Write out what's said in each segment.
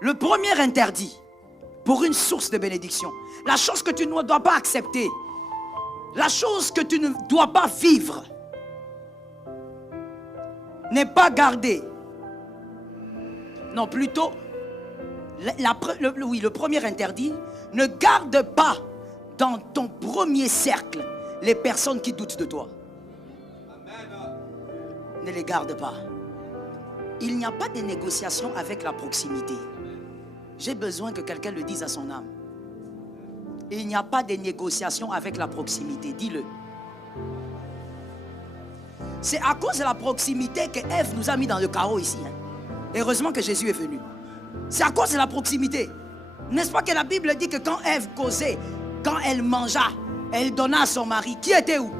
Le premier interdit pour une source de bénédiction, la chose que tu ne dois pas accepter, la chose que tu ne dois pas vivre, n'est pas gardée. Non, plutôt, le premier interdit, ne garde pas dans ton premier cercle les personnes qui doutent de toi. Ne les garde pas. Il n'y a pas de négociation avec la proximité. J'ai besoin que quelqu'un le dise à son âme. Il n'y a pas de négociation avec la proximité. Dis-le. C'est à cause de la proximité que Ève nous a mis dans le chaos ici. Heureusement que Jésus est venu. C'est à cause de la proximité. N'est-ce pas que la Bible dit que quand Ève causait, quand elle mangea, elle donna à son mari, qui était où?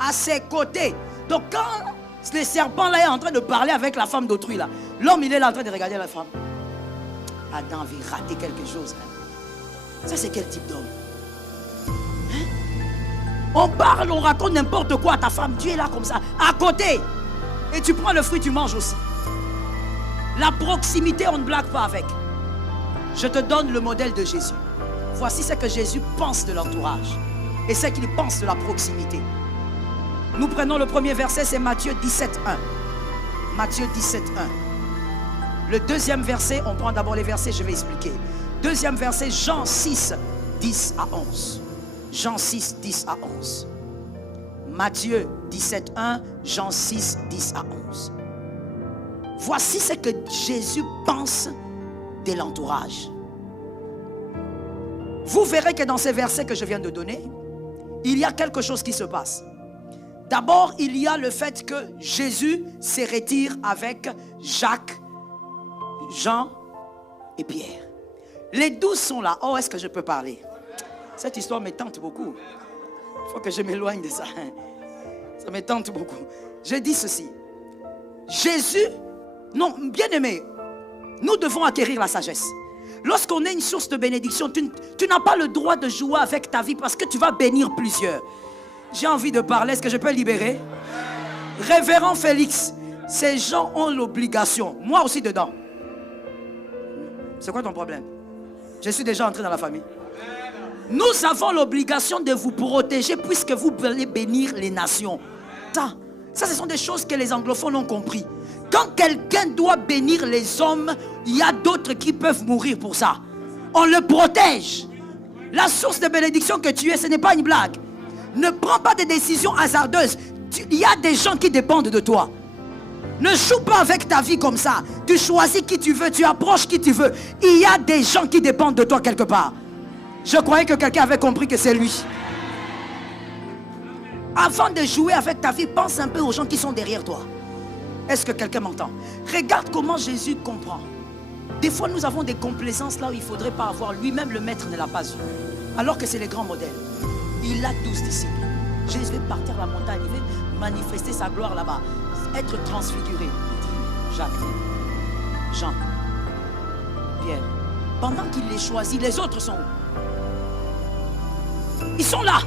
À ses côtés. Donc quand le serpent là est en train de parler avec la femme d'autrui là, l'homme il est là en train de regarder la femme. Adam avait raté quelque chose. Ça c'est quel type d'homme? On parle, on raconte n'importe quoi à ta femme. Tu es là comme ça, à côté. Et tu prends le fruit, tu manges aussi. La proximité, on ne blague pas avec. Je te donne le modèle de Jésus. Voici ce que Jésus pense de l'entourage. Et ce qu'il pense de la proximité. Nous prenons le premier verset, c'est Matthieu 17:1. Matthieu 17:1. Le deuxième verset, on prend d'abord les versets, je vais expliquer. Deuxième verset, Jean 6, 10 à 11. Jean 6, 10 à 11. Matthieu 17:1, Jean 6, 10 à 11. Voici ce que Jésus pense de l'entourage. Vous verrez que dans ces versets que je viens de donner, il y a quelque chose qui se passe. D'abord, il y a le fait que Jésus se retire avec Jacques, Jean et Pierre. Les 12 sont là. Oh, est-ce que je peux parler? Cette histoire me tente beaucoup. Il faut que je m'éloigne de ça. Ça me tente beaucoup. Je dis ceci. Jésus, non, bien aimé, nous devons acquérir la sagesse. Lorsqu'on est une source de bénédiction, tu n'as pas le droit de jouer avec ta vie parce que tu vas bénir plusieurs. J'ai envie de parler, est-ce que je peux libérer? Révérend Félix, ces gens ont l'obligation, moi aussi dedans. C'est quoi ton problème? Je suis déjà entré dans la famille. Nous avons l'obligation de vous protéger puisque vous allez bénir les nations. Ça, ce sont des choses que les anglophones ont compris. Quand quelqu'un doit bénir les hommes, il y a d'autres qui peuvent mourir pour ça. On le protège. La source de bénédiction que tu es, ce n'est pas une blague. Ne prends pas de décisions hasardeuses. Il y a des gens qui dépendent de toi. Ne joue pas avec ta vie comme ça. Tu choisis qui tu veux, tu approches qui tu veux. Il y a des gens qui dépendent de toi quelque part. Je croyais que quelqu'un avait compris que c'est lui. Avant de jouer avec ta vie, pense un peu aux gens qui sont derrière toi. Est-ce que quelqu'un m'entend? Regarde comment Jésus comprend. Des fois, nous avons des complaisances là où il ne faudrait pas avoir. Lui-même, le maître ne l'a pas eu. Alors que c'est les grands modèles. Il a 12 disciples. Jésus va partir à la montagne, il va manifester sa gloire là-bas. Être transfiguré. Il dit Jacques, Jean, Pierre. Pendant qu'il les choisit, les autres sont où? Ils sont là.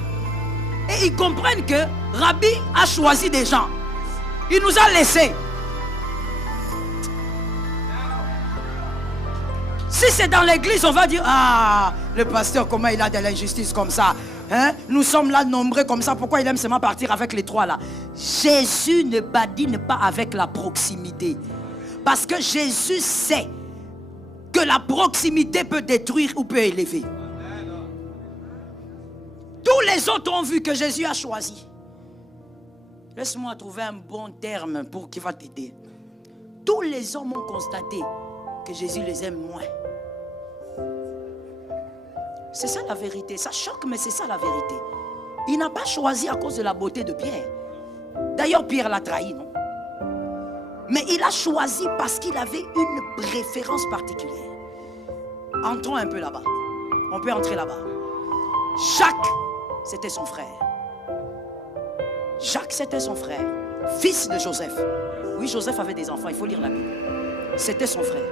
Et ils comprennent que Rabbi a choisi des gens. Il nous a laissés. Si c'est dans l'église, on va dire, ah, le pasteur, comment il a de l'injustice comme ça. Hein? Nous sommes là nombreux comme ça. Pourquoi il aime seulement partir avec les trois là? Jésus ne badine pas avec la proximité. Parce que Jésus sait que la proximité peut détruire ou peut élever. Tous les autres ont vu que Jésus a choisi. Laisse-moi trouver un bon terme pour qui va t'aider. Tous les hommes ont constaté que Jésus les aime moins. C'est ça la vérité. Ça choque, mais c'est ça la vérité. Il n'a pas choisi à cause de la beauté de Pierre. D'ailleurs, Pierre l'a trahi, non? Mais il a choisi parce qu'il avait une préférence particulière. Entrons un peu là-bas. On peut entrer là-bas. Jacques, c'était son frère. Jacques, c'était son frère. Fils de Joseph. Oui, Joseph avait des enfants, il faut lire la Bible. C'était son frère.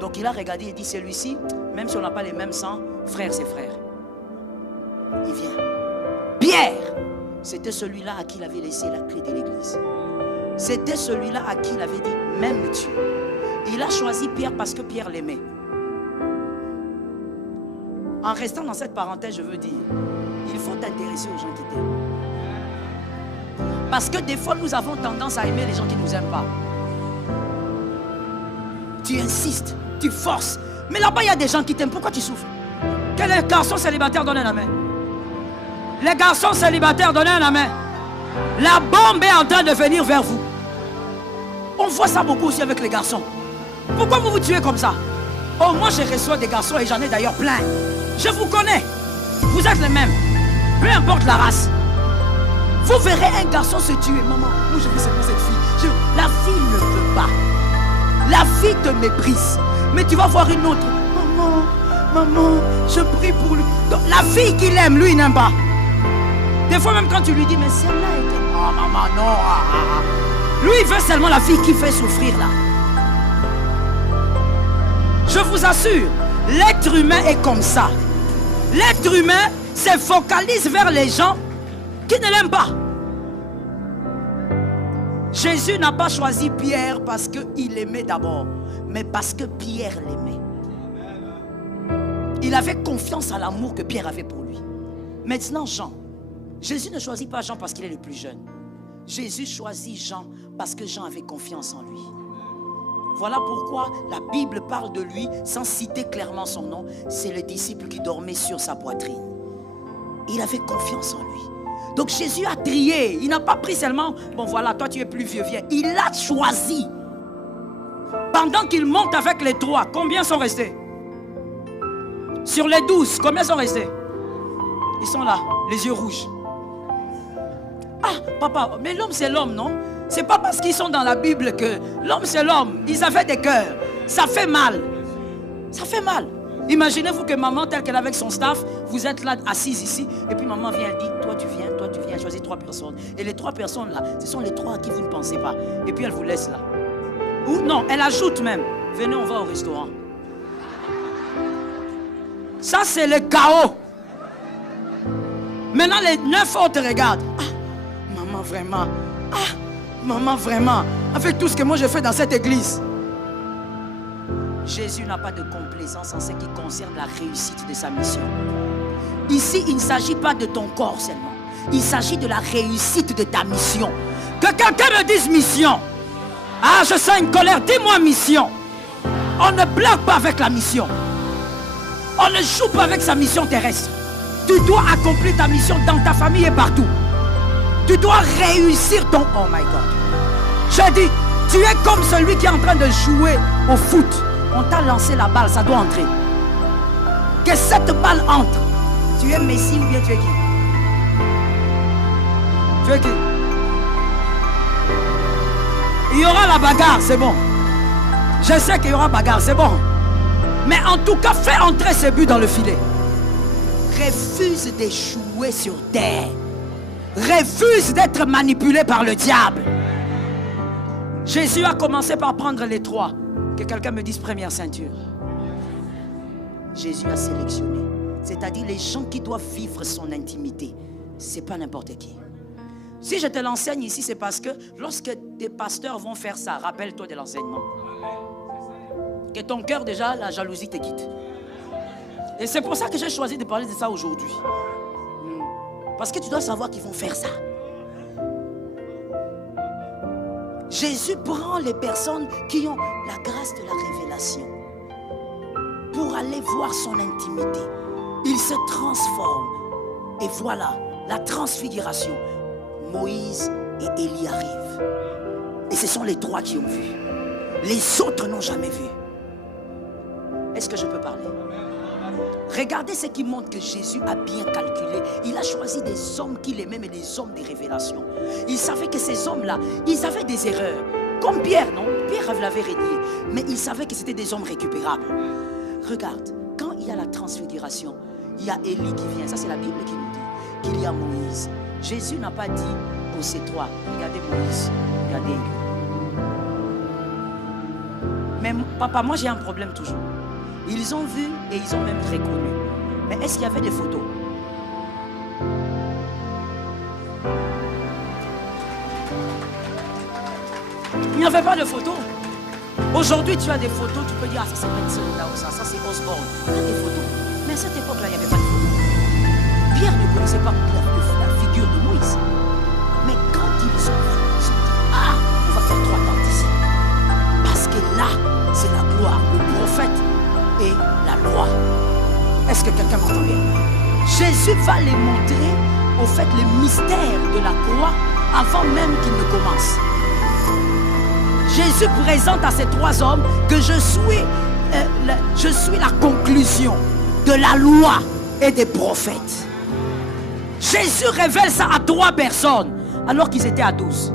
Donc il a regardé et dit, celui-ci, même si on n'a pas les mêmes sangs, frère c'est frère. Il vient. Pierre, c'était celui-là à qui il avait laissé la clé de l'église. C'était celui-là à qui il avait dit, même Dieu. Il a choisi Pierre parce que Pierre l'aimait. En restant dans cette parenthèse, je veux dire, il faut t'intéresser aux gens qui t'aiment. Parce que des fois, nous avons tendance à aimer les gens qui ne nous aiment pas. Tu insistes, tu forces. Mais là-bas, il y a des gens qui t'aiment. Pourquoi tu souffres? Que les garçons célibataires donnent un amen. Les garçons célibataires donnent un amen. La bombe est en train de venir vers vous. On voit ça beaucoup aussi avec les garçons. Pourquoi vous vous tuez comme ça? Oh, moi je reçois des garçons et j'en ai d'ailleurs plein. Je vous connais. Vous êtes les mêmes. Peu importe la race. Vous verrez un garçon se tuer. Maman, moi je veux seulement cette fille. La fille ne veut pas. La fille te méprise. Mais tu vas voir une autre. Maman, je prie pour lui. Donc, la fille qu'il aime, lui il n'aime pas. Des fois même quand tu lui dis, mais celle-là était... Oh maman, non. Lui il veut seulement la fille qui fait souffrir là. Je vous assure, l'être humain est comme ça. L'être humain se focalise vers les gens qui ne l'aiment pas. Jésus n'a pas choisi Pierre parce qu'il l'aimait d'abord, mais parce que Pierre l'aimait. Il avait confiance à l'amour que Pierre avait pour lui. Maintenant, Jean. Jésus ne choisit pas Jean parce qu'il est le plus jeune. Jésus choisit Jean parce que Jean avait confiance en lui. Voilà pourquoi la Bible parle de lui sans citer clairement son nom. C'est le disciple qui dormait sur sa poitrine. Il avait confiance en lui. Donc Jésus a trié. Il n'a pas pris seulement, bon voilà, toi tu es plus vieux, viens. Il l'a choisi. Pendant qu'il monte avec les 3, combien sont restés? Sur les 12, combien sont restés? Ils sont là, les yeux rouges. Ah, papa, mais l'homme c'est l'homme, non? C'est pas parce qu'ils sont dans la Bible que l'homme c'est l'homme. Ils avaient des cœurs. Ça fait mal. Ça fait mal. Imaginez-vous que maman, telle qu'elle est avec son staff, vous êtes là assise ici, et puis maman vient, elle dit, toi tu viens, elle choisit 3 personnes. Et les 3 personnes là, ce sont les 3 à qui vous ne pensez pas. Et puis elle vous laisse là. Ou non, elle ajoute même, venez on va au restaurant. Ça c'est le chaos. Maintenant les 9 autres regardent. Ah, maman vraiment. Ah, maman vraiment. Avec tout ce que moi je fais dans cette église. Jésus n'a pas de complaisance en ce qui concerne la réussite de sa mission. Ici, il ne s'agit pas de ton corps seulement. Il s'agit de la réussite de ta mission. Que quelqu'un me dise mission. Ah, je sens une colère. Dis-moi mission. On ne blague pas avec la mission. On ne joue pas avec sa mission terrestre. Tu dois accomplir ta mission dans ta famille et partout. Tu dois réussir ton... Oh my God. Je dis, tu es comme celui qui est en train de jouer au foot. On t'a lancé la balle, ça doit entrer. Que cette balle entre. Tu es Messi ou bien tu es qui? Tu es qui? Il y aura la bagarre, c'est bon. Je sais qu'il y aura bagarre, c'est bon. Mais en tout cas, fais entrer ce but dans le filet. Refuse d'échouer sur terre. Refuse d'être manipulé par le diable. Jésus a commencé par prendre les 3. Que quelqu'un me dise première ceinture. Jésus a sélectionné. C'est-à-dire les gens qui doivent vivre son intimité. C'est pas n'importe qui. Si je te l'enseigne ici, c'est parce que lorsque des pasteurs vont faire ça, rappelle-toi de l'enseignement. Que ton cœur déjà, la jalousie te quitte. Et c'est pour ça que j'ai choisi de parler de ça aujourd'hui. Parce que tu dois savoir qu'ils vont faire ça. Jésus prend les personnes qui ont la grâce de la révélation pour aller voir son intimité. Il se transforme. Et voilà, la transfiguration. Moïse et Élie arrivent. Et ce sont les 3 qui ont vu. Les autres n'ont jamais vu. Est-ce que je peux parler? Regardez ce qui montre que Jésus a bien calculé. Il a choisi des hommes qu'il aimait, mais des hommes des révélations. Il savait que ces hommes-là, ils avaient des erreurs. Comme Pierre, non? Pierre l'avait renié. Mais il savait que c'était des hommes récupérables. Regarde, quand il y a la transfiguration, il y a Élie qui vient. Ça, c'est la Bible qui nous dit qu'il y a Moïse. Jésus n'a pas dit pour ces 3, regardez Moïse, regardez Élie. Mais papa, moi j'ai un problème toujours. Ils ont vu et ils ont même reconnu. Mais est-ce qu'il y avait des photos? Il n'y avait pas de photos. Aujourd'hui, tu as des photos, tu peux dire, ah, ça c'est Benson là ou ça c'est Osborne. Il y a des photos. Mais à cette époque-là, il n'y avait pas de photo. Pierre ne connaissait pas la figure de Moïse. Mais quand ils sont venus, ils se dit, ah, on va faire 3 tentes ici. Parce que là, c'est la gloire, le prophète et la loi. Est-ce que quelqu'un m'entend bien? Jésus va les montrer, au fait, les mystères de la croix avant même qu'il ne commence. Jésus présente à ces 3 hommes que je suis la conclusion de la loi et des prophètes. Jésus révèle ça à 3 personnes alors qu'ils étaient à 12.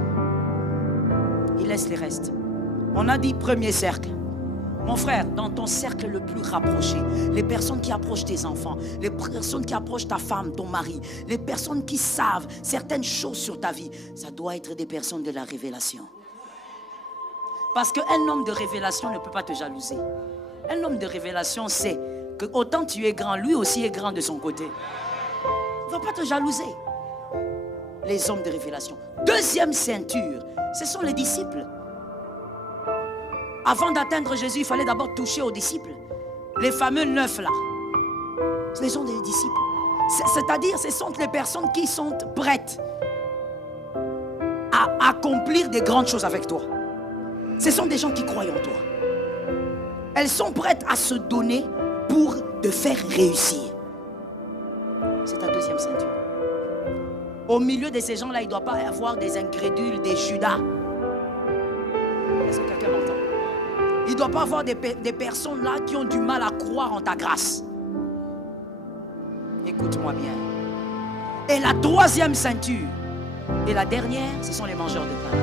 Il laisse les restes. On a dit premier cercle. Mon frère, dans ton cercle le plus rapproché, les personnes qui approchent tes enfants, les personnes qui approchent ta femme, ton mari, les personnes qui savent certaines choses sur ta vie, ça doit être des personnes de la révélation. Parce qu'un homme de révélation ne peut pas te jalouser. Un homme de révélation sait que autant tu es grand, lui aussi est grand de son côté. Il ne va pas te jalouser. Les hommes de révélation. Deuxième ceinture, ce sont les disciples. Avant d'atteindre Jésus, il fallait d'abord toucher aux disciples. Les fameux 9 là. Ce sont des disciples. C'est-à-dire, ce sont les personnes qui sont prêtes à accomplir des grandes choses avec toi. Ce sont des gens qui croient en toi. Elles sont prêtes à se donner pour te faire réussir. C'est ta deuxième ceinture. Au milieu de ces gens-là, il ne doit pas y avoir des incrédules, des Judas. Est-ce que quelqu'un m'entend? Il ne doit pas y avoir des personnes là qui ont du mal à croire en ta grâce. Écoute-moi bien. Et la troisième ceinture, et la dernière, ce sont les mangeurs de pain.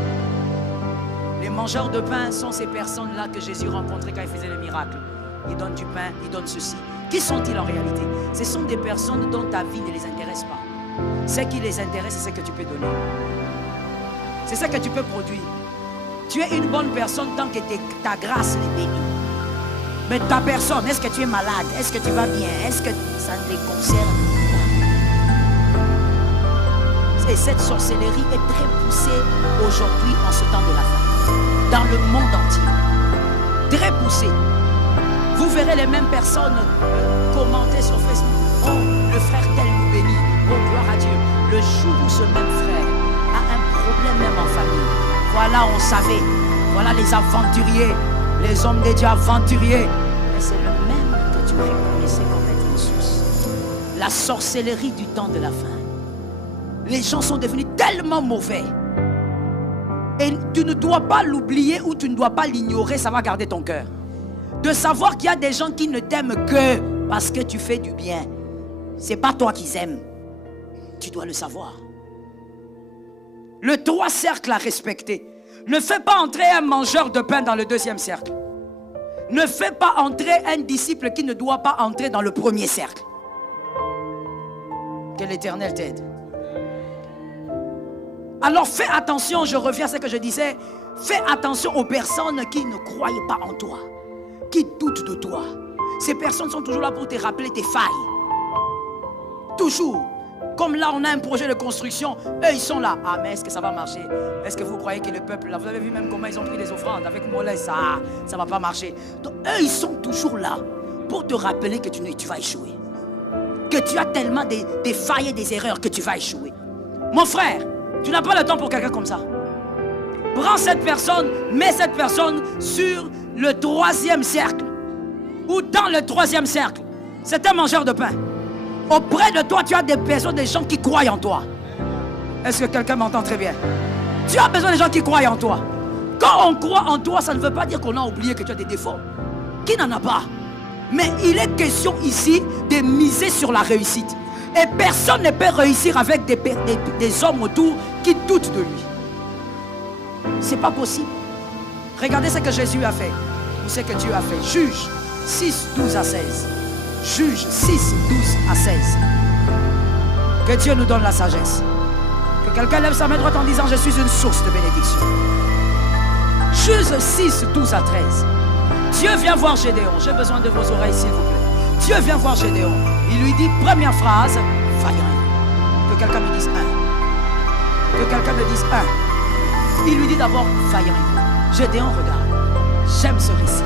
Les mangeurs de pain sont ces personnes-là que Jésus rencontrait quand il faisait les miracles. Ils donnent du pain, ils donnent ceci. Qui sont-ils en réalité? Ce sont des personnes dont ta vie ne les intéresse pas. Ce qui les intéresse, c'est ce que tu peux donner. C'est ce que tu peux produire. Tu es une bonne personne tant que ta grâce les bénit. Mais ta personne, est-ce que tu es malade? Est-ce que tu vas bien? Est-ce que ça ne les concerne pas? Et cette sorcellerie est très poussée aujourd'hui en ce temps de la fin. Dans le monde entier. Très poussée. Vous verrez les mêmes personnes commenter sur Facebook. Oh, le frère tel nous bénit. Oh, gloire à Dieu. Le jour où ce même frère a un problème même en famille, voilà, on savait. Voilà les aventuriers, les hommes de Dieu aventuriers. Mais c'est le même que tu reconnaissais comme être une source. La sorcellerie du temps de la fin. Les gens sont devenus tellement mauvais. Et tu ne dois pas l'oublier ou tu ne dois pas l'ignorer, ça va garder ton cœur. De savoir qu'il y a des gens qui ne t'aiment que parce que tu fais du bien. C'est pas toi qu'ils aiment. Tu dois le savoir. Le 3 cercles à respecter. Ne fais pas entrer un mangeur de pain dans le 2e cercle. Ne fais pas entrer un disciple qui ne doit pas entrer dans le 1er cercle. Que l'Éternel t'aide. Alors fais attention, je reviens à ce que je disais. Fais attention aux personnes qui ne croient pas en toi, qui doutent de toi. Ces personnes sont toujours là pour te rappeler tes failles. Toujours. Comme là, on a un projet de construction, eux, ils sont là. Ah, mais est-ce que ça va marcher? Est-ce que vous croyez que le peuple, là, vous avez vu même comment ils ont pris des offrandes avec Mollet, ça ne va pas marcher. Donc, eux, ils sont toujours là pour te rappeler que tu vas échouer. Que tu as tellement des failles et des erreurs que tu vas échouer. Mon frère, tu n'as pas le temps pour quelqu'un comme ça. Prends cette personne, mets cette personne sur le 3e cercle. Ou dans le 3e cercle. C'est un mangeur de pain. Auprès de toi, tu as des personnes, des gens qui croient en toi. Est-ce que quelqu'un m'entend très bien? Tu as besoin des gens qui croient en toi. Quand on croit en toi, ça ne veut pas dire qu'on a oublié que tu as des défauts. Qui n'en a pas? Mais il est question ici de miser sur la réussite. Et personne ne peut réussir avec des hommes autour qui doutent de lui. C'est pas possible. Regardez ce que Jésus a fait. Ou ce que Dieu a fait. Juge 6, 12 à 16. Juge 6, 12 à 16. Que Dieu nous donne la sagesse. Que quelqu'un lève sa main droite en disant: je suis une source de bénédiction. Juge 6, 12 à 13. Dieu vient voir Gédéon. J'ai besoin de vos oreilles, s'il vous plaît. Dieu vient voir Gédéon. Il lui dit, première phrase, vaillant. Que quelqu'un me dise un. Que quelqu'un me dise un. Il lui dit d'abord, vaillant. Gédéon regarde. J'aime ce récit.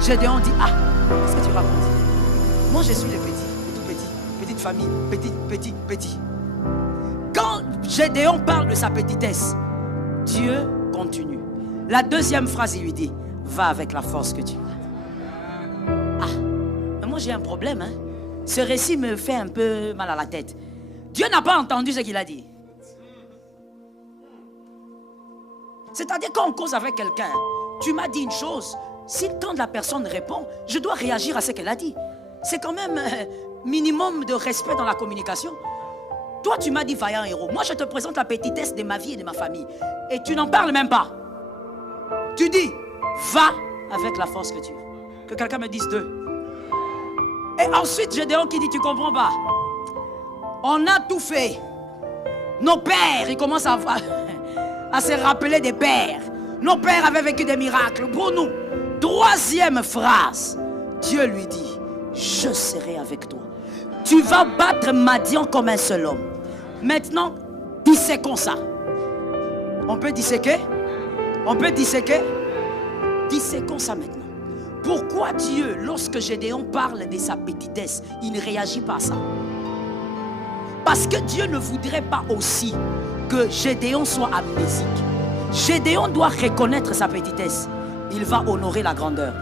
Gédéon dit, ah, qu'est-ce que tu racontes? Moi, je suis le petit. petite famille, petit. Quand Gédéon parle de sa petitesse, Dieu continue. La deuxième phrase, il lui dit, va avec la force que tu as. Ah, mais moi j'ai un problème. Hein. Ce récit me fait un peu mal à la tête. Dieu n'a pas entendu ce qu'il a dit. C'est-à-dire quand on cause avec quelqu'un, tu m'as dit une chose, si quand la personne répond, je dois réagir à ce qu'elle a dit. C'est quand même un minimum de respect dans la communication. Toi, tu m'as dit vaillant héros. Moi, je te présente la petitesse de ma vie et de ma famille. Et tu n'en parles même pas. Tu dis, va avec la force que tu as. Que quelqu'un me dise deux. Et ensuite, Gédéon qui dit, tu comprends pas. On a tout fait. Nos pères, ils commencent à se rappeler des pères. Nos pères avaient vécu des miracles pour nous. Troisième phrase, Dieu lui dit, je serai avec toi. Tu vas battre Madian comme un seul homme. Maintenant, disséquons ça. On peut disséquer? On peut disséquer? Disséquons ça maintenant. Pourquoi Dieu, lorsque Gédéon parle de sa petitesse, il ne réagit pas à ça? Parce que Dieu ne voudrait pas aussi que Gédéon soit amnésique. Gédéon doit reconnaître sa petitesse. Il va honorer la grandeur.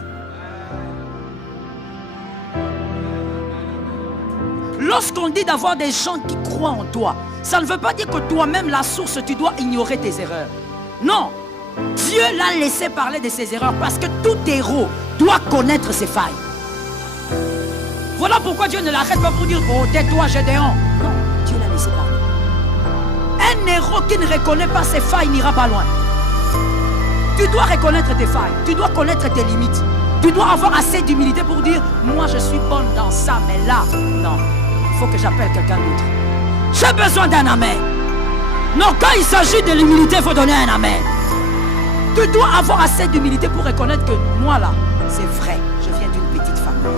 Lorsqu'on dit d'avoir des gens qui croient en toi, ça ne veut pas dire que toi-même, la source, tu dois ignorer tes erreurs. Non. Dieu l'a laissé parler de ses erreurs parce que tout héros doit connaître ses failles. Voilà pourquoi Dieu ne l'arrête pas pour dire, oh, tais-toi, Gédéon. Non, Dieu l'a laissé parler. Un héros qui ne reconnaît pas ses failles n'ira pas loin. Tu dois reconnaître tes failles. Tu dois connaître tes limites. Tu dois avoir assez d'humilité pour dire, moi je suis bonne dans ça, mais là, non. Il faut que j'appelle quelqu'un d'autre. J'ai besoin d'un amen. Non, quand il s'agit de l'humilité, il faut donner un amen. Tu dois avoir assez d'humilité pour reconnaître que moi là, c'est vrai, je viens d'une petite famille.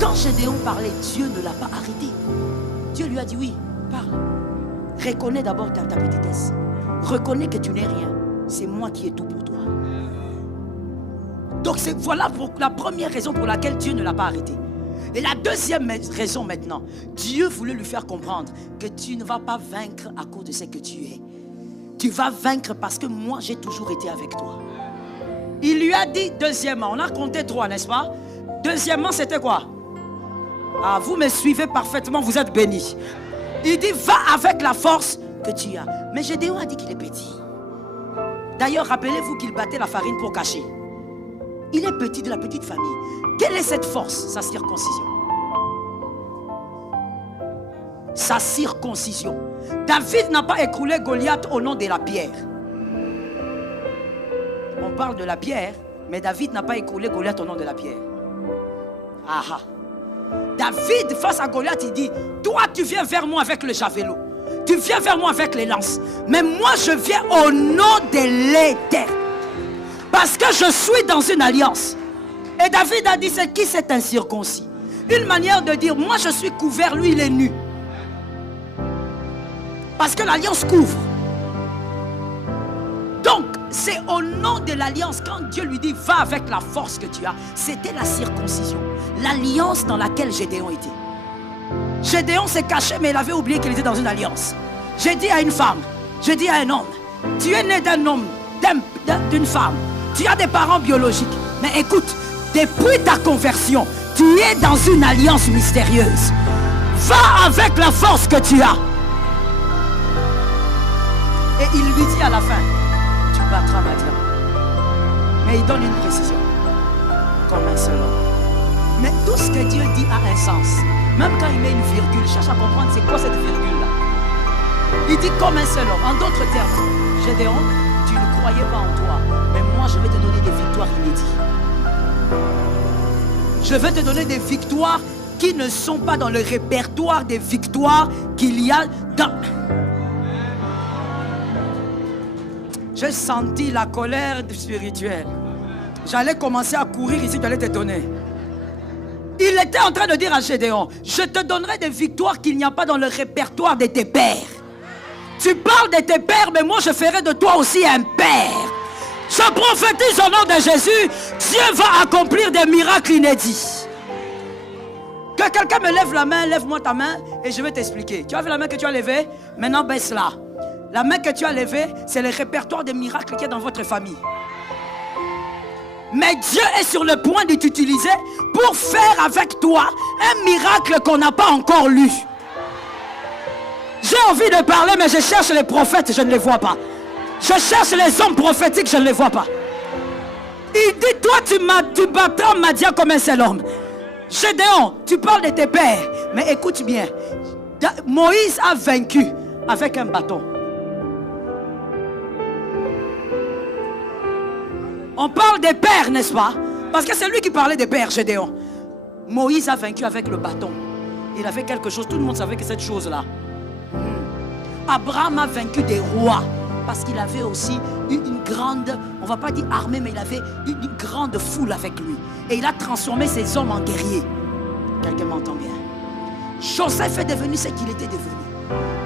Quand Gédéon parlait, Dieu ne l'a pas arrêté. Dieu lui a dit oui, parle. Reconnais d'abord ta petitesse. Reconnais que tu n'es rien. C'est moi qui ai tout pour toi. Donc voilà pour la première raison pour laquelle Dieu ne l'a pas arrêté. Et la deuxième raison maintenant, Dieu voulait lui faire comprendre que tu ne vas pas vaincre à cause de ce que tu es. Tu vas vaincre parce que moi j'ai toujours été avec toi. Il lui a dit deuxièmement, on a compté 3, n'est-ce pas? Deuxièmement, c'était quoi? Ah, vous me suivez parfaitement, vous êtes bénis. Il dit, va avec la force que tu as. Mais Gédéon a dit qu'il est petit. D'ailleurs, rappelez-vous qu'il battait la farine pour cacher. Il est petit de la petite famille. Quelle est cette force? Sa circoncision. Sa circoncision. David n'a pas écroulé Goliath au nom de la pierre. On parle de la pierre, mais David n'a pas écroulé Goliath au nom de la pierre. Aha. David, face à Goliath, il dit, toi tu viens vers moi avec le javelot. Tu viens vers moi avec les lances. Mais moi je viens au nom de l'Éternel. Parce que je suis dans une alliance. Et David a dit, c'est qui cet incirconcis? Une manière de dire, moi je suis couvert, lui il est nu. Parce que l'alliance couvre. Donc, c'est au nom de l'alliance, quand Dieu lui dit, va avec la force que tu as, c'était la circoncision. L'alliance dans laquelle Gédéon était. Gédéon s'est caché, mais il avait oublié qu'il était dans une alliance. J'ai dit à une femme, j'ai dit à un homme, tu es né d'un homme, d'une femme. Tu as des parents biologiques. Mais écoute, depuis ta conversion, tu es dans une alliance mystérieuse. Va avec la force que tu as. Et il lui dit à la fin, tu battras Madian. Mais il donne une précision. Comme un seul homme. Mais tout ce que Dieu dit a un sens. Même quand il met une virgule, cherche à comprendre c'est quoi cette virgule-là. Il dit comme un seul homme. En d'autres termes, Gédéon, tu ne croyais pas en toi. Mais moi, je vais te donner des victoires inédites. Je vais te donner des victoires qui ne sont pas dans le répertoire des victoires qu'il y a dans... J'ai senti la colère spirituelle. J'allais commencer à courir ici, j'allais te donner. Il était en train de dire à Gédéon, je te donnerai des victoires qu'il n'y a pas dans le répertoire de tes pères. Tu parles de tes pères, mais moi je ferai de toi aussi un père. Je prophétise au nom de Jésus, Dieu va accomplir des miracles inédits. Que quelqu'un me lève la main, lève-moi ta main et je vais t'expliquer. Tu as vu la main que tu as levée? Maintenant baisse-la. La main que tu as levée, c'est le répertoire des miracles qui est dans votre famille. Mais Dieu est sur le point de t'utiliser pour faire avec toi un miracle qu'on n'a pas encore lu. J'ai envie de parler, mais je cherche les prophètes, je ne les vois pas. Je cherche les hommes prophétiques, je ne les vois pas. Il dit, toi tu battras Madian comme un seul homme. Gédéon, tu parles de tes pères, mais écoute bien. Moïse a vaincu avec un bâton. On parle des pères, n'est-ce pas? Parce que c'est lui qui parlait des pères, Gédéon. Moïse a vaincu avec le bâton. Il avait quelque chose, tout le monde savait que cette chose-là. Abraham a vaincu des rois. Parce qu'il avait aussi une grande, on ne va pas dire armée, mais il avait une grande foule avec lui. Et il a transformé ses hommes en guerriers. Quelqu'un m'entend bien? Joseph est devenu ce qu'il était devenu.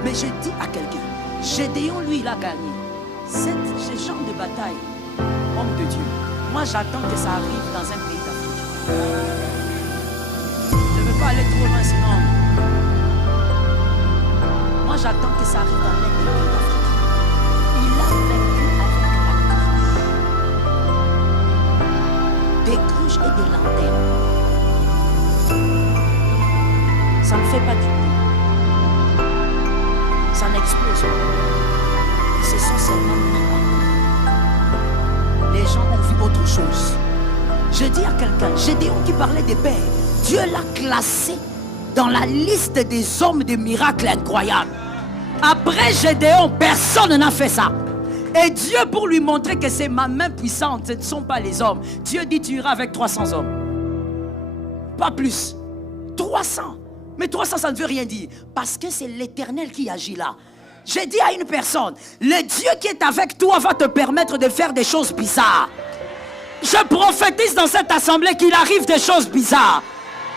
Mais je dis à quelqu'un, Gédéon, lui, il a gagné. Ce genre de bataille, homme de Dieu, moi j'attends que ça arrive dans un pays d'Afrique. Je ne veux pas aller trop loin sinon. Moi j'attends que ça arrive dans un pays d'Afrique. Il a vaincu avec des cruches et des lanternes. Ça ne fait pas du bruit. Ça n'explose pas. Ce sont seulement miracles. Les gens ont vu autre chose. Je dis à quelqu'un, Gédéon qui parlait des pères, Dieu l'a classé dans la liste des hommes de miracles incroyables. Après Gédéon, personne n'a fait ça. Et Dieu, pour lui montrer que c'est ma main puissante, ce ne sont pas les hommes. Dieu dit, tu iras avec 300 hommes. Pas plus. 300. Mais 300, ça ne veut rien dire. Parce que c'est l'Éternel qui agit là. J'ai dit à une personne, le Dieu qui est avec toi va te permettre de faire des choses bizarres. Je prophétise dans cette assemblée qu'il arrive des choses bizarres.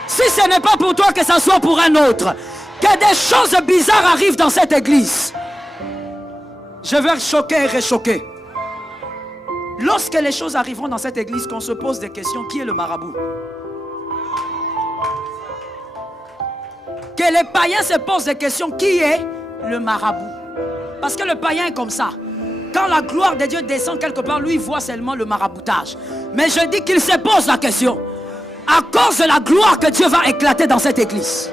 Si ce n'est pas pour toi, que ça soit pour un autre. Que des choses bizarres arrivent dans cette église. Je vais choquer et réchoquer. Lorsque les choses arriveront dans cette église, qu'on se pose des questions, qui est le marabout? Que les païens se posent des questions, qui est le marabout? Parce que le païen est comme ça. Quand la gloire de Dieu descend quelque part, lui il voit seulement le maraboutage. Mais je dis qu'il se pose la question. À cause de la gloire que Dieu va éclater dans cette église.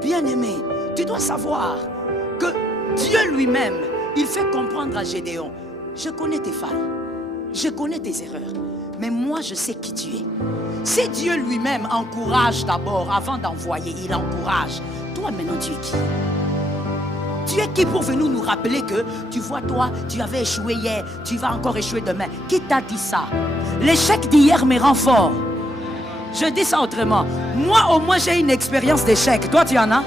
Bien-aimé, tu dois savoir que Dieu lui-même, il fait comprendre à Gédéon, je connais tes failles, je connais tes erreurs, mais moi je sais qui tu es. Si Dieu lui-même encourage d'abord, avant d'envoyer, il encourage. Toi maintenant tu es qui? Tu es qui pour venir nous rappeler que, tu vois toi, tu avais échoué hier, tu vas encore échouer demain? Qui t'a dit ça? L'échec d'hier me rend fort. Je dis ça autrement. Moi au moins j'ai une expérience d'échec. Toi tu en as?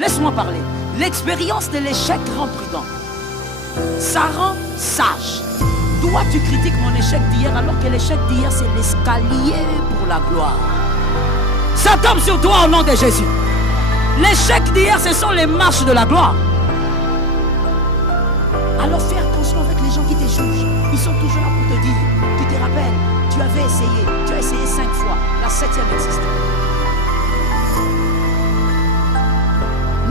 Laisse-moi parler. L'expérience de l'échec rend prudent. Ça rend sage. Toi tu critiques mon échec d'hier alors que l'échec d'hier c'est l'escalier pour la gloire. Ça tombe sur toi au nom de Jésus. L'échec d'hier ce sont les marches de la gloire. Alors fais attention avec les gens qui te jugent. Ils sont toujours là pour te dire, tu te rappelles, tu avais essayé, tu as essayé 5 fois, la 7e existe.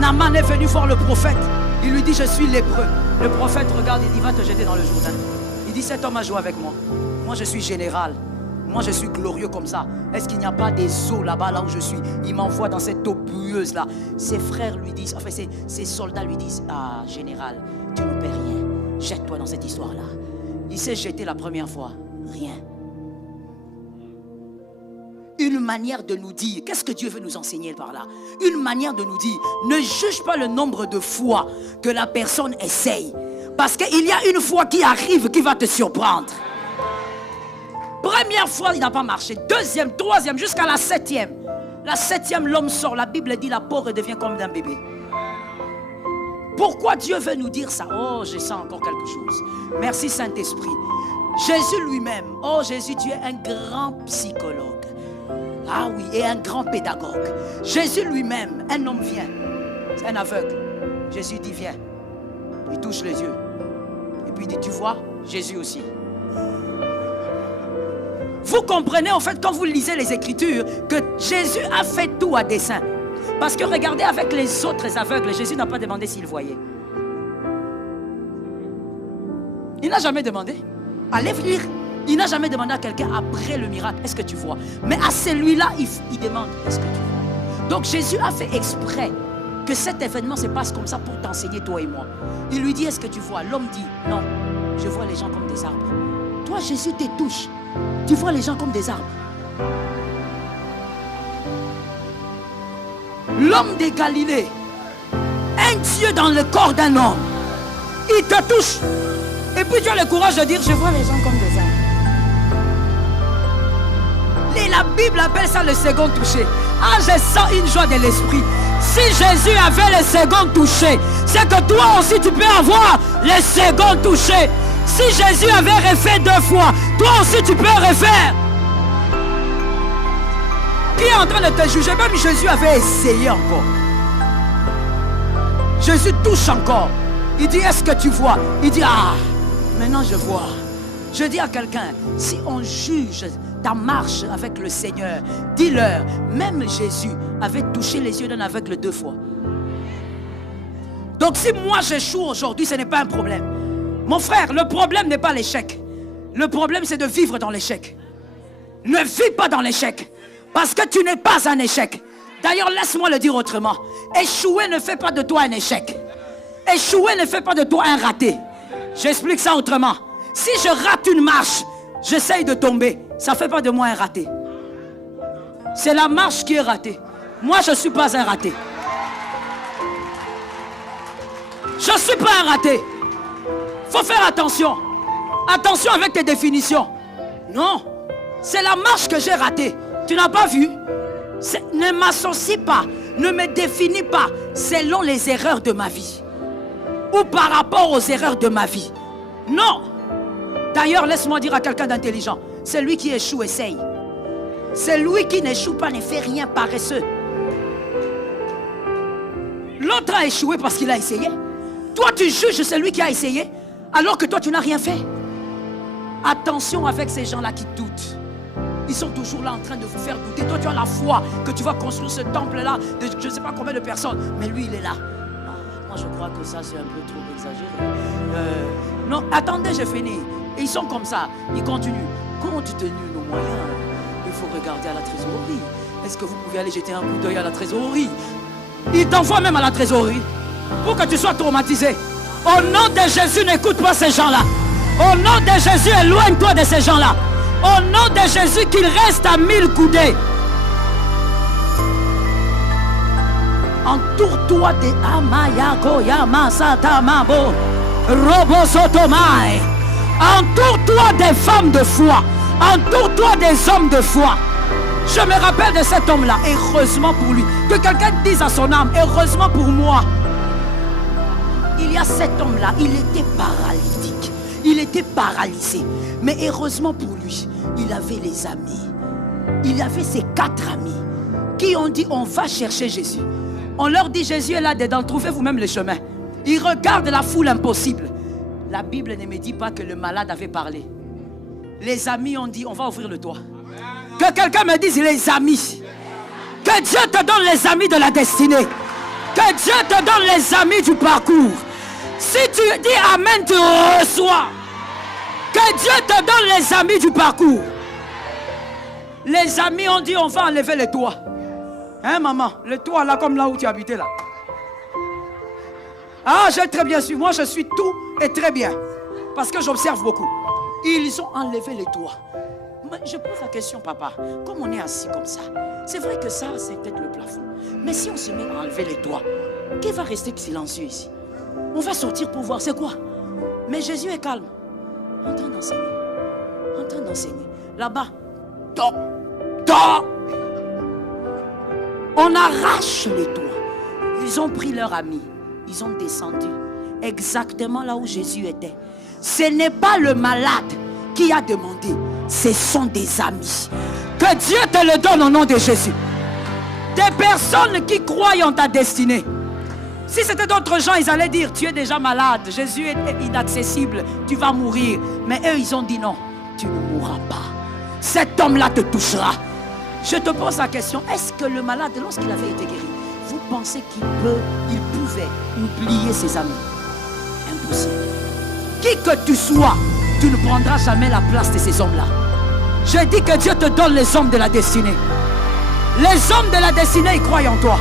Naaman est venu voir le prophète. Il lui dit, je suis lépreux. Le prophète regarde et dit, va te jeter dans le Jourdain. Il dit, cet homme a joué avec moi. Moi je suis général. Moi je suis glorieux comme ça. Est-ce qu'il n'y a pas des eaux là-bas, là où je suis? Il m'envoie dans cette eau bueuse là. Ses frères lui disent, enfin ses soldats lui disent, ah général, tu ne perds rien. Jette-toi dans cette histoire là. Il s'est jeté la première fois. Rien. Une manière de nous dire, qu'est-ce que Dieu veut nous enseigner par là? Une manière de nous dire, ne juge pas le nombre de fois que la personne essaye. Parce qu'il y a une fois qui arrive qui va te surprendre. Première fois, il n'a pas marché. Deuxième, troisième, jusqu'à la 7e. La 7e, l'homme sort. La Bible dit, la peau redevient comme d'un bébé. Pourquoi Dieu veut nous dire ça? Oh, je sens encore quelque chose. Merci Saint-Esprit. Jésus lui-même. Oh Jésus, tu es un grand psychologue. Ah oui, et un grand pédagogue. Jésus lui-même, un homme vient. C'est un aveugle. Jésus dit, viens. Il touche les yeux. Et puis il dit, tu vois, Jésus aussi. Vous comprenez en fait quand vous lisez les Écritures que Jésus a fait tout à dessein. Parce que regardez avec les autres aveugles, Jésus n'a pas demandé s'ils voyaient. Il n'a jamais demandé. Allez lire. Il n'a jamais demandé à quelqu'un après le miracle, est-ce que tu vois? Mais à celui-là, il demande, est-ce que tu vois? Donc Jésus a fait exprès que cet événement se passe comme ça pour t'enseigner toi et moi. Il lui dit, est-ce que tu vois? L'homme dit, non, je vois les gens comme des arbres. Toi, Jésus te touche. Tu vois les gens comme des arbres. L'homme de Galilée, un Dieu dans le corps d'un homme, il te touche. Et puis tu as le courage de dire, je vois les gens comme des arbres. Et la Bible appelle ça le second toucher. Ah, je sens une joie de l'esprit. Si Jésus avait le second toucher, c'est que toi aussi tu peux avoir le second toucher. Si Jésus avait refait 2 fois, toi aussi tu peux refaire. Qui est en train de te juger? Même Jésus avait essayé encore. Jésus touche encore. Il dit, est-ce que tu vois? Il dit, ah, maintenant je vois. Je dis à quelqu'un, si on juge ta marche avec le Seigneur, dis-leur, même Jésus avait touché les yeux d'un aveugle 2 fois. Donc si moi j'échoue aujourd'hui, ce n'est pas un problème. Mon frère, le problème n'est pas l'échec. Le problème c'est de vivre dans l'échec. Ne vis pas dans l'échec. Parce que tu n'es pas un échec. D'ailleurs, laisse-moi le dire autrement. Échouer ne fait pas de toi un échec. Échouer ne fait pas de toi un raté. J'explique ça autrement. Si je rate une marche, j'essaye de tomber, ça ne fait pas de moi un raté. C'est la marche qui est ratée. Moi, je ne suis pas un raté. Je ne suis pas un raté. Il faut faire attention. Attention avec tes définitions. Non, c'est la marche que j'ai ratée. Tu n'as pas vu? Ne m'associe pas, ne me définis pas selon les erreurs de ma vie. Ou par rapport aux erreurs de ma vie. Non. D'ailleurs, laisse-moi dire à quelqu'un d'intelligent, celui qui échoue, essaye. Celui qui n'échoue pas ne fait rien paresseux. L'autre a échoué parce qu'il a essayé. Toi, tu juges celui qui a essayé, alors que toi, tu n'as rien fait. Attention avec ces gens-là qui doutent. Ils sont toujours là en train de vous faire douter. Toi, tu as la foi que tu vas construire ce temple-là de je ne sais pas combien de personnes. Mais lui, il est là. Moi, je crois que ça, c'est un peu trop exagéré. Non, attendez, je finis. Et ils sont comme ça. Ils continuent. Compte tenu nos moyens, il faut regarder à la trésorerie. Est-ce que vous pouvez aller jeter un coup d'œil à la trésorerie? Ils t'envoient même à la trésorerie pour que tu sois traumatisé. Au nom de Jésus, n'écoute pas ces gens-là. Au nom de Jésus, éloigne-toi de ces gens-là. Au nom de Jésus, qu'il reste à 1000 coudées. Entoure-toi de Amayako Yamasatamabo Robosotomai. Entoure-toi des femmes de foi. Entoure-toi des hommes de foi. Je me rappelle de cet homme-là. Heureusement pour lui. Que quelqu'un dise à son âme, heureusement pour moi. Il y a cet homme-là, il était paralytique. Il était paralysé. Mais heureusement pour lui, il avait les amis. Il avait ses 4 amis qui ont dit, on va chercher Jésus. On leur dit, Jésus est là-dedans, trouvez vous-même le chemin. Ils regardent la foule impossible. La Bible ne me dit pas que le malade avait parlé. Les amis ont dit, on va ouvrir le toit. Que quelqu'un me dise, les amis. Que Dieu te donne les amis de la destinée. Que Dieu te donne les amis du parcours. Si tu dis Amen, tu reçois. Que Dieu te donne les amis du parcours. Les amis ont dit, on va enlever le toit. Hein, maman? Le toit là, comme là où tu habitais là. Ah, j'ai très bien su. Moi, je suis tout et très bien. Parce que j'observe beaucoup. Ils ont enlevé les toits. Mais je pose la question, papa. Comme on est assis comme ça, c'est vrai que ça, c'est peut-être le plafond. Mais si on se met à enlever les toits, qui va rester silencieux ici? On va sortir pour voir c'est quoi. Mais Jésus est calme. En train d'enseigner. En train d'enseigner. Là-bas. On arrache les toits. Ils ont pris leur ami. Ils ont descendu exactement là où Jésus était. Ce n'est pas le malade qui a demandé. Ce sont des amis. Que Dieu te le donne au nom de Jésus. Des personnes qui croient en ta destinée. Si c'était d'autres gens, ils allaient dire, tu es déjà malade, Jésus est inaccessible, tu vas mourir. Mais eux, ils ont dit non, tu ne mourras pas. cet homme-là te touchera. Je te pose la question, est-ce que le malade, lorsqu'il avait été guéri, vous pensez qu'il pouvait oublier ses amis? Impossible. Qui que tu sois, tu ne prendras jamais la place de ces hommes-là. Je dis que Dieu te donne les hommes de la destinée. Les hommes de la destinée, ils croient en toi.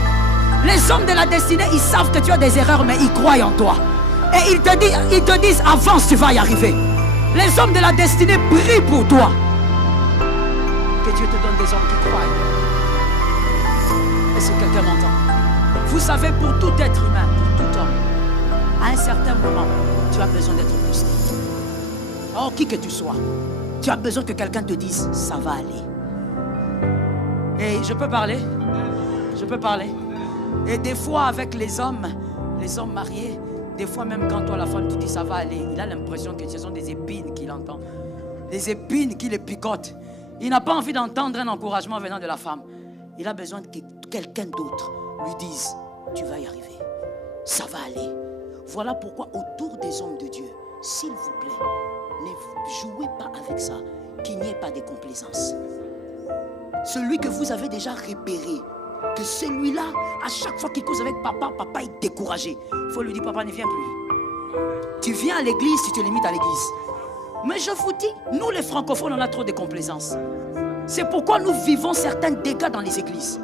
Les hommes de la destinée, ils savent que tu as des erreurs, mais ils croient en toi. Et ils te disent, avance, tu vas y arriver. Les hommes de la destinée prient pour toi. Que Dieu te donne des hommes qui croient. Est-ce que quelqu'un m'entend? Vous savez, pour tout être humain, pour tout homme, à un certain moment, tu as besoin d'être boosté. Or, qui que tu sois, tu as besoin que quelqu'un te dise, ça va aller. Et je peux parler? Je peux parler? Et des fois, avec les hommes mariés, des fois même quand toi, la femme, tu dis ça va aller, il a l'impression que ce sont des épines qu'il entend. Des épines qui le picotent. Il n'a pas envie d'entendre un encouragement venant de la femme. Il a besoin que quelqu'un d'autre lui dise, tu vas y arriver. Ça va aller. Voilà pourquoi autour des hommes de Dieu, s'il vous plaît, ne jouez pas avec ça, qu'il n'y ait pas de complaisance. Celui que vous avez déjà repéré, que celui-là, à chaque fois qu'il cause avec papa, papa est découragé. Il faut lui dire, papa ne viens plus. Tu viens à l'église, tu te limites à l'église. Mais je vous dis, nous les francophones, on a trop de complaisance. C'est pourquoi nous vivons certains dégâts dans les églises.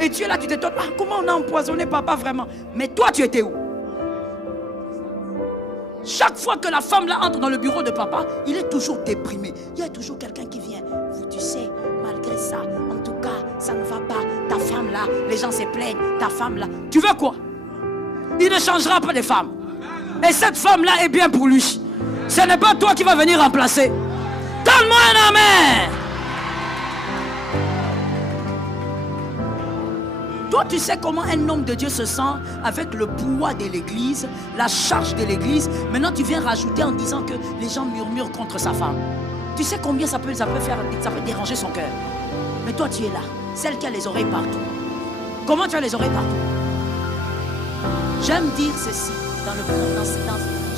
Et tu es là, tu t'étonnes, comment on a empoisonné papa vraiment? Mais toi, tu étais où? Chaque fois que la femme là entre dans le bureau de papa, il est toujours déprimé. Il y a toujours quelqu'un qui vient. Tu sais, malgré ça, en tout cas, ça ne va pas. Ta femme là, les gens se plaignent. Ta femme là, tu veux quoi? Il ne changera pas de femme. Et cette femme là est bien pour lui. Ce n'est pas toi qui vas venir remplacer. Donne-moi un amen. Toi, tu sais comment un homme de Dieu se sent avec le poids de l'église, la charge de l'église. Maintenant, tu viens rajouter en disant que les gens murmurent contre sa femme. Tu sais combien ça peut déranger son cœur. Mais toi, tu es là, celle qui a les oreilles partout. Comment tu as les oreilles partout? J'aime dire ceci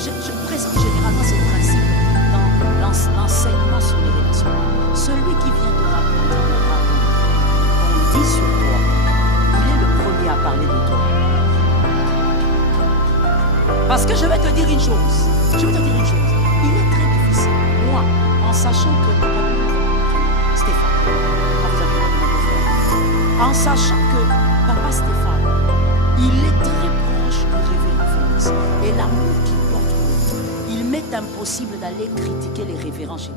je présente généralement ce principe dans l'enseignement sur les relations. Celui qui vient te raconter on dit sur toi, il est le premier à parler de toi. Parce que je vais te dire une chose. Il est très difficile, moi, en sachant que Stéphane, vous avez mon frère, en sachant que papa Stéphane, il est très proche du révérend Félix. Et l'amour qu'il porte pour lui, il m'est impossible d'aller critiquer les révérends chez lui.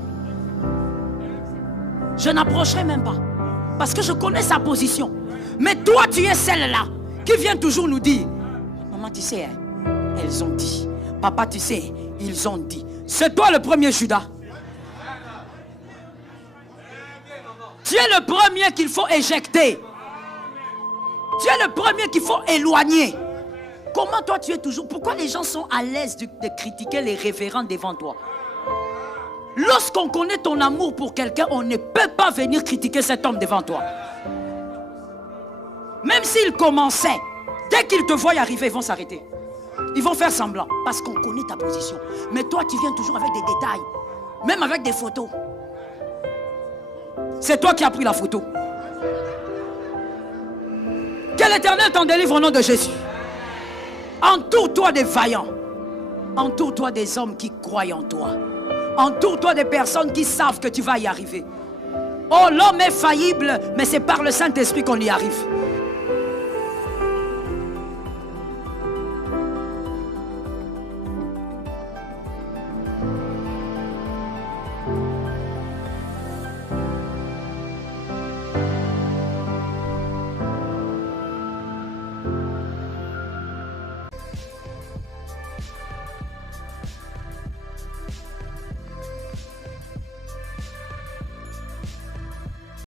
Je n'approcherai même pas. Parce que je connais sa position. Mais toi, tu es celle-là qui vient toujours nous dire, maman, tu sais, elles ont dit. Papa, tu sais, ils ont dit. C'est toi le premier Judas. Tu es le premier qu'il faut éjecter. Tu es le premier qu'il faut éloigner. Comment toi tu es toujours... Pourquoi les gens sont à l'aise de critiquer les révérends devant toi? Lorsqu'on connaît ton amour pour quelqu'un, on ne peut pas venir critiquer cet homme devant toi. Même s'il commençait, dès qu'ils te voient arriver, ils vont s'arrêter. Ils vont faire semblant parce qu'on connaît ta position. Mais toi, tu viens toujours avec des détails, même avec des photos. C'est toi qui as pris la photo. Que l'Éternel t'en délivre au nom de Jésus. Entoure-toi des vaillants. Entoure-toi des hommes qui croient en toi. Entoure-toi des personnes qui savent que tu vas y arriver. Oh, l'homme est faillible, mais c'est par le Saint-Esprit qu'on y arrive.